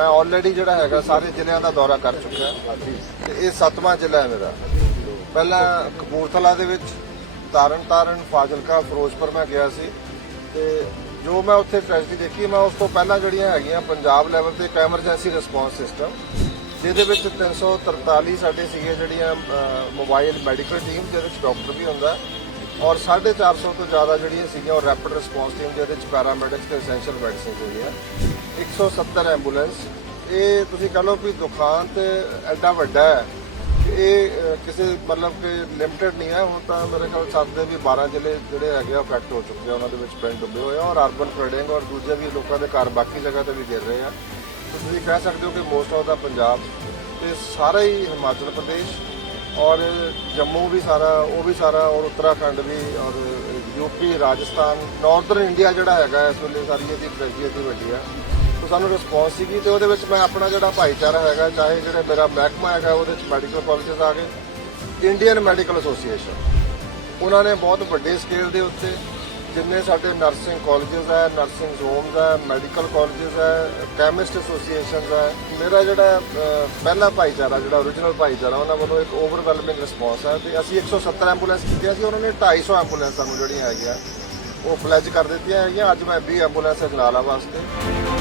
ਮੈਂ ਆਲਰੇਡੀ ਜਿਹੜਾ ਹੈਗਾ ਸਾਰੇ ਜ਼ਿਲ੍ਹਿਆਂ ਦਾ ਦੌਰਾ ਕਰ ਚੁੱਕਿਆ ਤੇ ਇਹ ਸੱਤਵਾਂ ਜ਼ਿਲ੍ਹਾ ਹੈ ਮੇਰਾ। ਪਹਿਲਾਂ ਕਪੂਰਥਲਾ ਦੇ ਵਿੱਚ ਤਾਰਨ ਤਾਰਨ, ਫਾਜ਼ਿਲਕਾ, ਫਿਰੋਜ਼ਪੁਰ ਮੈਂ ਗਿਆ ਸੀ। ਤੇ ਜੋ ਮੈਂ ਉੱਥੇ ਟ੍ਰੈਜਡੀ ਦੇਖੀ, ਮੈਂ ਉਸ ਤੋਂ ਪਹਿਲਾਂ ਜਿਹੜੀਆਂ ਹੈਗੀਆਂ ਪੰਜਾਬ ਲੈਵਲ ਤੇ ਇੱਕ ਐਮਰਜੈਂਸੀ ਰਿਸਪੌਂਸ ਸਿਸਟਮ ਜਿਹਦੇ ਵਿੱਚ 343 ਸਾਡੇ ਸੀਗੇ ਜਿਹੜੀਆਂ ਮੋਬਾਈਲ ਮੈਡੀਕਲ ਟੀਮ ਜਿਹਦੇ ਵਿੱਚ ਡਾਕਟਰ ਵੀ ਹੁੰਦਾ ਔਰ 450 ਤੋਂ ਜ਼ਿਆਦਾ ਜਿਹੜੀਆਂ ਸੀਗੀਆਂ ਉਹ ਰੈਪਿਡ ਰਿਸਪੌਂਸ ਟੀਮ ਜਿਹਦੇ ਵਿੱਚ ਪੈਰਾਮੈਡਿਕਸ ਤੇ ਐਸੈਂਸ਼ੀਅਲ ਮੈਡੀਸਿਨ ਹੁੰਦੀਆਂ। 170 ਐਂਬੂਲੈਂਸ ਇਹ ਤੁਸੀਂ ਕਹ ਲਓ ਵੀ ਦੁਕਾਨ ਤੇ ਐਡਾ ਵੱਡਾ ਹੈ ਕਿ ਇਹ ਕਿਸੇ ਮਤਲਬ ਕਿ ਲਿਮਟਿਡ ਨਹੀਂ ਹੈ। ਹੁਣ ਤਾਂ ਮੇਰੇ ਖਿਆਲ ਸੱਤ ਦੇ ਵੀ 12 ਜ਼ਿਲ੍ਹੇ ਜਿਹੜੇ ਹੈਗੇ ਆ ਅਫੈਕਟ ਹੋ ਚੁੱਕੇ ਆ। ਉਹਨਾਂ ਦੇ ਵਿੱਚ ਪਿੰਡ ਡੁੱਬੇ ਹੋਏ ਆ ਔਰ ਅਰਬਨ ਫਲੱਡਿੰਗ ਔਰ ਦੂਜੇ ਵੀ ਲੋਕਾਂ ਦੇ ਘਰ ਬਾਕੀ ਜਗ੍ਹਾ ਤੇ ਵੀ ਗਿਰ ਰਹੇ ਆ। ਤੁਸੀਂ ਕਹਿ ਸਕਦੇ ਹੋ ਕਿ ਮੋਸਟ ਆਫ ਦਾ ਪੰਜਾਬ ਤੇ ਸਾਰਾ ਹੀ ਹਿਮਾਚਲ ਪ੍ਰਦੇਸ਼ ਔਰ ਜੰਮੂ ਵੀ ਸਾਰਾ, ਉਹ ਵੀ ਸਾਰਾ, ਔਰ ਉੱਤਰਾਖੰਡ ਵੀ, ਔਰ ਯੂਪੀ, ਰਾਜਸਥਾਨ ਨਾਰਥਰਨ ਇੰਡੀਆ ਜਿਹੜਾ ਹੈਗਾ ਇਸ ਵੇਲੇ ਸਾਰੀ ਇਹਦੀ ਟ੍ਰੈਜਡੀ ਦੀ ਵੱਡੀ ਆ ਸੋ ਸਾਨੂੰ ਰਿਸਪੌਂਸ ਸੀਗੀ ਤੇ ਉਹਦੇ ਵਿੱਚ ਮੈਂ ਆਪਣਾ ਜਿਹੜਾ ਭਾਈਚਾਰਾ ਹੈਗਾ, ਚਾਹੇ ਜਿਹੜਾ ਮੇਰਾ ਮਹਿਕਮਾ ਹੈਗਾ, ਉਹਦੇ ਵਿੱਚ ਮੈਡੀਕਲ ਕਾਲਜਸ ਆ ਗਏ ਇੰਡੀਅਨ ਮੈਡੀਕਲ ਐਸੋਸੀਏਸ਼ਨ ਉਹਨਾਂ ਨੇ ਬਹੁਤ ਵੱਡੇ ਸਕੇਲ ਦੇ ਉੱਤੇ ਜਿੰਨੇ ਸਾਡੇ ਨਰਸਿੰਗ ਕਾਲਜਸ ਹੈ ਨਰਸਿੰਗ ਹੋਮਸ ਹੈ ਮੈਡੀਕਲ ਕਾਲਜਸ ਹੈ ਕੈਮਿਸਟ ਐਸੋਸੀਏਸ਼ਨਸ ਹੈ, ਮੇਰਾ ਜਿਹੜਾ ਪਹਿਲਾ ਭਾਈਚਾਰਾ, ਜਿਹੜਾ origignal ਭਾਈਚਾਰਾ, ਉਹਨਾਂ ਵੱਲੋਂ ਇੱਕ ਓਵਰਵੈਲਮਿੰਗ ਰਿਸਪੌਂਸ ਹੈ ਤੇ ਅਸੀਂ 170 ਐਂਬੂਲੈਂਸ ਕੀਤੀਆਂ ਸੀ, ਉਹਨਾਂ ਨੇ 250 ਐਂਬੂਲੈਂਸਾਂ ਨੂੰ ਜਿਹੜੀਆਂ ਹੈਗੀਆਂ, ਉਹ ਫਲੈਜ ਕਰ ਦਿੱਤੀਆਂ ਹੈਗੀਆਂ, ਅੱਜ ਮੈਂ 20 ਐਂਬੂਲੈਂਸ ਜਨਾਲਾ ਵਾਸਤੇ